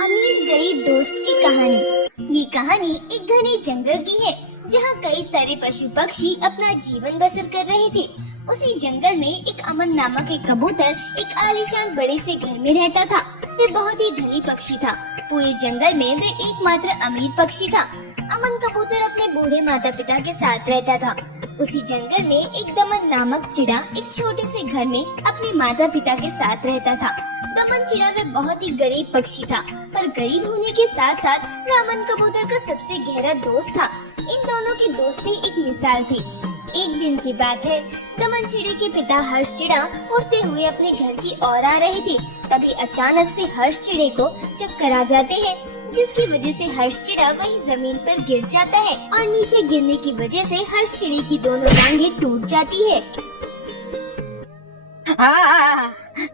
अमीर गरीब दोस्त की कहानी। ये कहानी एक घने जंगल की है जहाँ कई सारे पशु पक्षी अपना जीवन बसर कर रहे थे। उसी जंगल में एक अमन नामक एक कबूतर एक आलीशान बड़े से घर में रहता था। वे बहुत ही धनी पक्षी था। पूरे जंगल में वे एकमात्र अमीर पक्षी था। अमन कबूतर अपने बूढ़े माता पिता के साथ रहता था। उसी जंगल में एक दमन नामक चिड़ा एक छोटे से घर में अपने माता पिता के साथ रहता था। दमन चिड़ा वे बहुत ही गरीब पक्षी था, पर गरीब होने के साथ साथ वह अमन कबूतर का सबसे गहरा दोस्त था। इन दोनों की दोस्ती एक मिसाल थी। एक दिन की बात है, दमन चिड़े के पिता हर्ष चिड़ा उड़ते हुए अपने घर की ओर आ रहे थे। तभी अचानक से हर्ष चिड़े को चक्कर आ जाते हैं, जिसकी वजह से हर्ष चिड़ा वहीं जमीन पर गिर जाता है और नीचे गिरने की वजह से हर्ष चिड़े की दोनों टांगे टूट जाती है।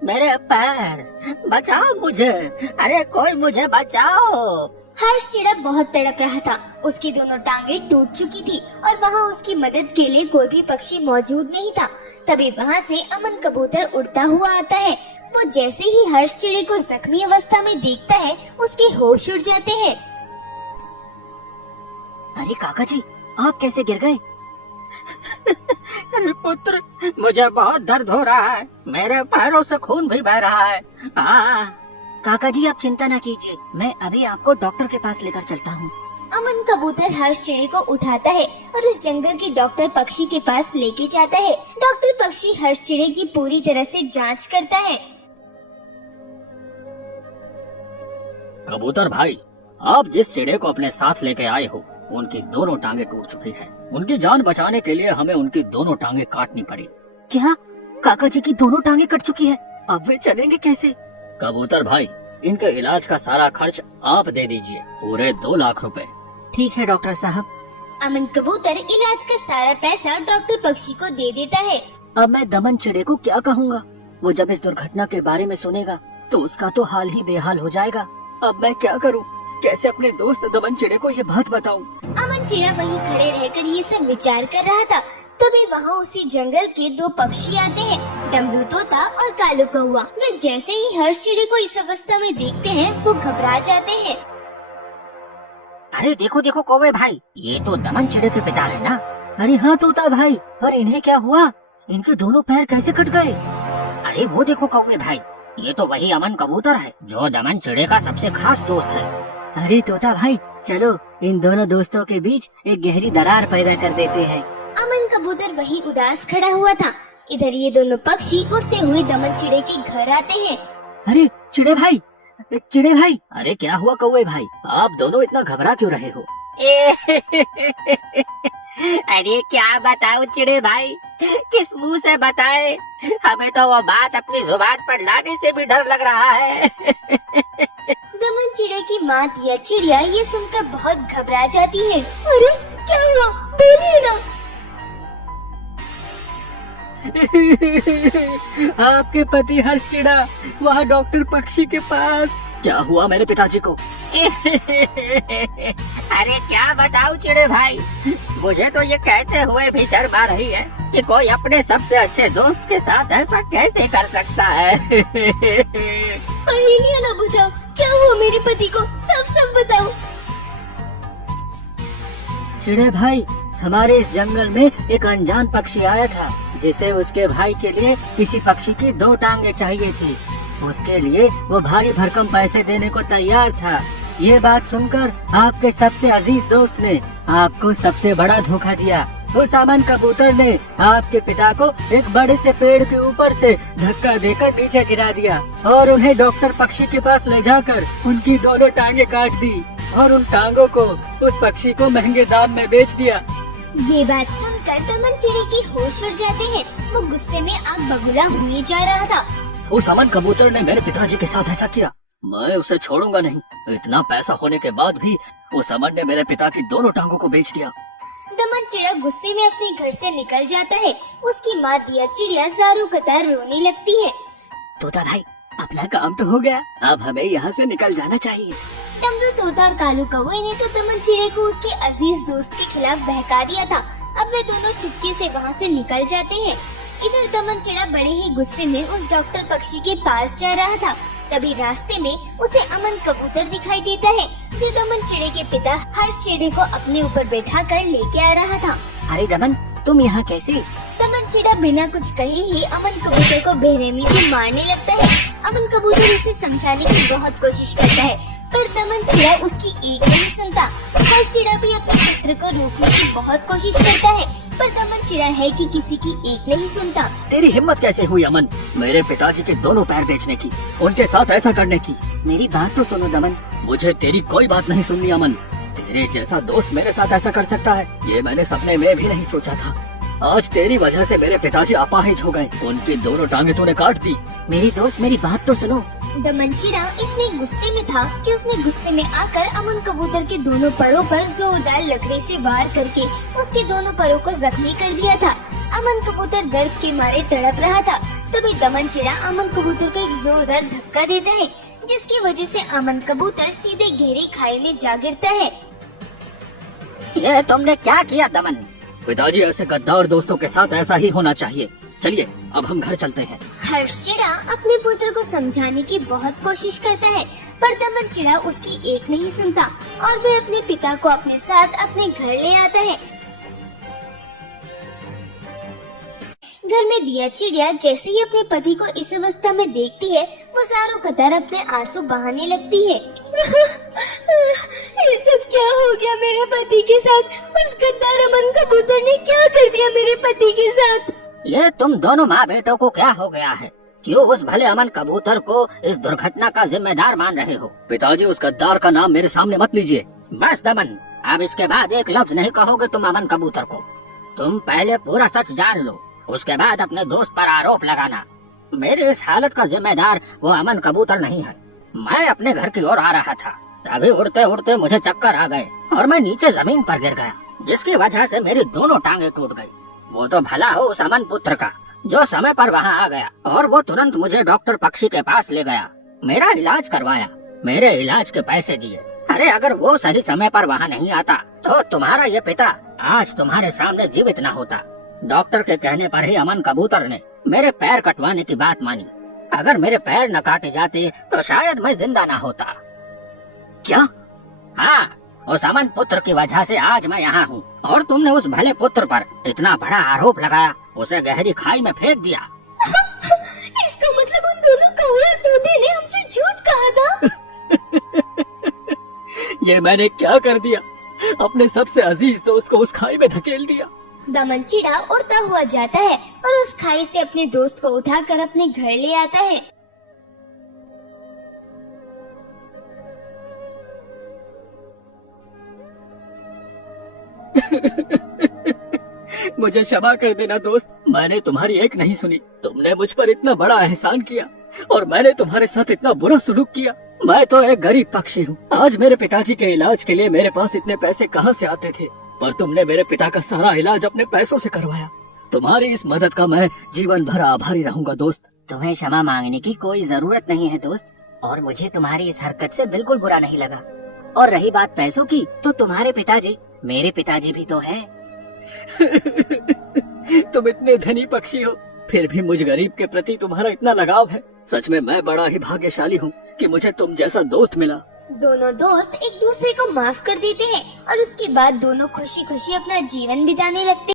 मेरे पैर, बचाओ मुझे, अरे कोई मुझे बचाओ। हर्ष चिड़ा बहुत तड़प रहा था। उसकी दोनों टांगे टूट चुकी थी और वहाँ उसकी मदद के लिए कोई भी पक्षी मौजूद नहीं था। तभी वहाँ से अमन कबूतर उड़ता हुआ आता है। वो जैसे ही हर्ष चिड़े को जख्मी अवस्था में देखता है, उसके होश उड़ जाते हैं। अरे काका जी, आप कैसे गिर गए? अरे पुत्र, मुझे बहुत दर्द हो रहा है, मेरे पैरों से खून भी बह रहा है। काका जी आप चिंता न कीजिए, मैं अभी आपको डॉक्टर के पास लेकर चलता हूँ। अमन कबूतर हर्ष चिड़े को उठाता है और उस जंगल के डॉक्टर पक्षी के पास लेके जाता है। डॉक्टर पक्षी हर्ष चिड़े की पूरी तरह से जांच करता है। कबूतर भाई, आप जिस चिड़े को अपने साथ लेके आए हो, उनकी दोनों टांगे टूट चुकी हैं। उनकी जान बचाने के लिए हमें उनकी दोनों टांगे काटनी पड़ी। क्या काका जी की दोनों टांगे कट चुकी है? अब वे चलेंगे कैसे? कबूतर भाई, इनके इलाज का सारा खर्च आप दे दीजिए, पूरे 2 लाख रुपए। ठीक है डॉक्टर साहब। अमन कबूतर इलाज का सारा पैसा डॉक्टर पक्षी को दे देता है। अब मैं दमन चिड़े को क्या कहूँगा? वो जब इस दुर्घटना के बारे में सुनेगा तो उसका तो हाल ही बेहाल हो जाएगा। अब मैं क्या करूँ? कैसे अपने दोस्त दमन चिड़े को ये बात बताऊं? अमन चिड़ा वहीं खड़े रहकर ये सब विचार कर रहा था। तभी वहाँ उसी जंगल के 2 पक्षी आते हैं, डमरू तोता और कालू कौवा। वे जैसे ही हर्ष चिड़े को इस अवस्था में देखते हैं, वो घबरा जाते हैं। अरे देखो देखो कौवे भाई, ये तो दमन चिड़े के पिता है ना? अरे हाँ तोता भाई, पर इन्हें क्या हुआ? इनके दोनों पैर कैसे कट गए? अरे वो देखो कौवे भाई, ये तो वही अमन कबूतर है जो दमन चिड़े का सबसे खास दोस्त है। अरे तोता भाई, चलो इन दोनों दोस्तों के बीच एक गहरी दरार पैदा कर देते हैं। अमन कबूतर वही उदास खड़ा हुआ था। इधर ये दोनों पक्षी उड़ते हुए दमन चिड़े के घर आते हैं। अरे चिड़े भाई, चिड़े भाई, अरे क्या हुआ कौवे भाई, आप दोनों इतना घबरा क्यों रहे हो? अरे क्या बताऊं चिड़े भाई, किस मुंह से बताए? हमें तो वो बात अपनी जुबान पर लाने से भी डर लग रहा है। दमन चिड़े की माँ दिया चिड़िया ये सुनकर बहुत घबरा जाती है। अरे क्या हुआ, बोलिए ना। आपके पति हर्ष चिड़ा वहाँ डॉक्टर पक्षी के पास। क्या हुआ मेरे पिताजी को? अरे क्या बताऊं चिड़े भाई, मुझे तो ये कहते हुए भी शर्म आ रही है कि कोई अपने सबसे अच्छे दोस्त के साथ ऐसा कैसे कर सकता है। पहेलियां ना बुझाओ, क्या हुआ मेरे पति को, सब बताओ। चिड़े भाई, हमारे इस जंगल में एक अनजान पक्षी आया था, जिसे उसके भाई के लिए किसी पक्षी की 2 टांगे चाहिए थी। उसके लिए वो भारी भरकम पैसे देने को तैयार था। ये बात सुनकर आपके सबसे अजीज दोस्त ने आपको सबसे बड़ा धोखा दिया। उस अमन कबूतर ने आपके पिता को एक बड़े से पेड़ के ऊपर से धक्का देकर नीचे गिरा दिया और उन्हें डॉक्टर पक्षी के पास ले जाकर उनकी दोनों टांगे काट दी और उन टांगों को उस पक्षी को महंगे दाम में बेच दिया। ये बात सुनकर दमन चिड़े के होश उड़ जाते हैं। वो गुस्से में आग बबूला हुए जा रहा था। उस अमन कबूतर ने मेरे पिताजी के साथ ऐसा किया, मैं उसे छोड़ूंगा नहीं। इतना पैसा होने के बाद भी उस अमन ने मेरे पिता की दोनों टांगों को बेच दिया। दमन चिड़ा गुस्से में अपने घर से निकल जाता है। उसकी माँ दिया चिड़िया ज़ारों कतार रोने लगती है। तोता भाई, अपना काम तो हो गया, अब हमें यहाँ से निकल जाना चाहिए। डमरू तोता और कालू कौवे ने तो दमन चिड़े को उसके अजीज दोस्त के खिलाफ बहका दिया था। अब वे दोनों चुपके से वहाँ से निकल जाते हैं। इधर दमन चिड़ा बड़े ही गुस्से में उस डॉक्टर पक्षी के पास जा रहा था। तभी रास्ते में उसे अमन कबूतर दिखाई देता है, जो दमन चिड़े के पिता हर्ष चिड़े को अपने ऊपर बैठा कर लेके आ रहा था। अरे दमन, तुम यहाँ कैसे? दमन चिड़ा बिना कुछ कहे ही अमन कबूतर को बेरहमी से मारने लगता है। अमन कबूतर उसे समझाने की बहुत कोशिश करता है, पर दमन चिड़ा उसकी एक नहीं सुनता। हर्ष चिड़ा भी अपने मित्र को रोकने की बहुत कोशिश करता है, पर दमन चिड़ा है कि किसी की एक नहीं सुनता। तेरी हिम्मत कैसे हुई अमन, मेरे पिताजी के दोनों पैर बेचने की, उनके साथ ऐसा करने की? मेरी बात तो सुनो दमन। मुझे तेरी कोई बात नहीं सुननी अमन। तेरे जैसा दोस्त मेरे साथ ऐसा कर सकता है, ये मैंने सपने में भी नहीं सोचा था। आज तेरी वजह से मेरे पिताजी अपाहिज हो गए, उनकी दोनों टांगे तूने काट दी। मेरी दोस्त, मेरी बात तो सुनो। दमन चिड़ा इतने गुस्से में था कि उसने गुस्से में आकर अमन कबूतर के दोनों परों पर जोरदार लकड़ी से वार करके उसके दोनों परों को जख्मी कर दिया था। अमन कबूतर दर्द के मारे तड़प रहा था। तभी दमन चिड़ा अमन कबूतर को एक जोरदार धक्का देता है, जिसकी वजह से अमन कबूतर सीधे गहरी खाई में जा गिरता है। ये तुमने क्या किया दमन? पिताजी, ऐसे गद्दार दोस्तों के साथ ऐसा ही होना चाहिए। चलिए अब हम घर चलते हैं। हर्ष चिड़ा अपने पुत्र को समझाने की बहुत कोशिश करता है, पर दमन चिड़ा उसकी एक नहीं सुनता और वे अपने पिता को अपने साथ अपने घर ले आता है। घर में दिया चिड़िया जैसे ही अपने पति को इस अवस्था में देखती है, वो सारों कतार अपने आंसू बहाने लगती है। ये सब क्या हो गया मेरे पति के साथ? उस गद्दार अमन कबूतर ने क्या कर दिया मेरे पति के साथ? ये तुम दोनों माँ बेटों को क्या हो गया है? क्यों उस भले अमन कबूतर को इस दुर्घटना का जिम्मेदार मान रहे हो? पिताजी, उस गद्दार का नाम मेरे सामने मत लीजिए। बस दमन, अब इसके बाद एक लफ्ज नहीं कहोगे तुम अमन कबूतर को। तुम पहले पूरा सच जान लो, उसके बाद अपने दोस्त पर आरोप लगाना। मेरी इस हालत का जिम्मेदार वो अमन कबूतर नहीं है। मैं अपने घर की ओर आ रहा था, तभी उड़ते उड़ते मुझे चक्कर आ गए और मैं नीचे जमीन पर गिर गया, जिसकी वजह से मेरी दोनों टांगे टूट गई। वो तो भला हो उस अमन पुत्र का, जो समय पर वहाँ आ गया और वो तुरंत मुझे डॉक्टर पक्षी के पास ले गया, मेरा इलाज करवाया, मेरे इलाज के पैसे दिए। अरे अगर वो सही समय पर वहाँ नहीं आता तो तुम्हारा ये पिता आज तुम्हारे सामने जीवित न होता। डॉक्टर के कहने पर ही अमन कबूतर ने मेरे पैर कटवाने की बात मानी। अगर मेरे पैर न काटे जाते तो शायद मैं जिंदा न होता। क्या? हाँ, उस अमन पुत्र की वजह से आज मैं यहाँ हूँ और तुमने उस भले पुत्र पर इतना बड़ा आरोप लगाया, उसे गहरी खाई में फेंक दिया। इसका मतलब उन दोनों कौआ तोते ने हमसे झूठ कहा था। ये मैंने क्या कर दिया? अपने सबसे अजीज दोस्त को उस खाई में धकेल दिया। दमन चिड़ा उड़ता हुआ जाता है और उस खाई से अपने दोस्त को उठाकर अपने घर ले आता है। मुझे क्षमा कर देना दोस्त, मैंने तुम्हारी एक नहीं सुनी। तुमने मुझ पर इतना बड़ा एहसान किया और मैंने तुम्हारे साथ इतना बुरा सलूक किया। मैं तो एक गरीब पक्षी हूँ। आज मेरे पिताजी के इलाज के लिए मेरे पास इतने पैसे कहाँ से आते थे, पर तुमने मेरे पिता का सारा इलाज अपने पैसों से करवाया। तुम्हारी इस मदद का मैं जीवन भर आभारी रहूंगा दोस्त। तुम्हें क्षमा मांगने की कोई जरूरत नहीं है दोस्त, और मुझे तुम्हारी इस हरकत से बिल्कुल बुरा नहीं लगा। और रही बात पैसों की, तो तुम्हारे पिताजी मेरे पिताजी भी तो हैं। तुम इतने धनी पक्षी हो, फिर भी मुझ गरीब के प्रति तुम्हारा इतना लगाव है। सच में मैं बड़ा ही भाग्यशाली हूँ कि मुझे तुम जैसा दोस्त मिला। दोनों दोस्त एक दूसरे को माफ कर देते हैं और उसके बाद दोनों खुशी खुशी अपना जीवन बिताने लगते हैं।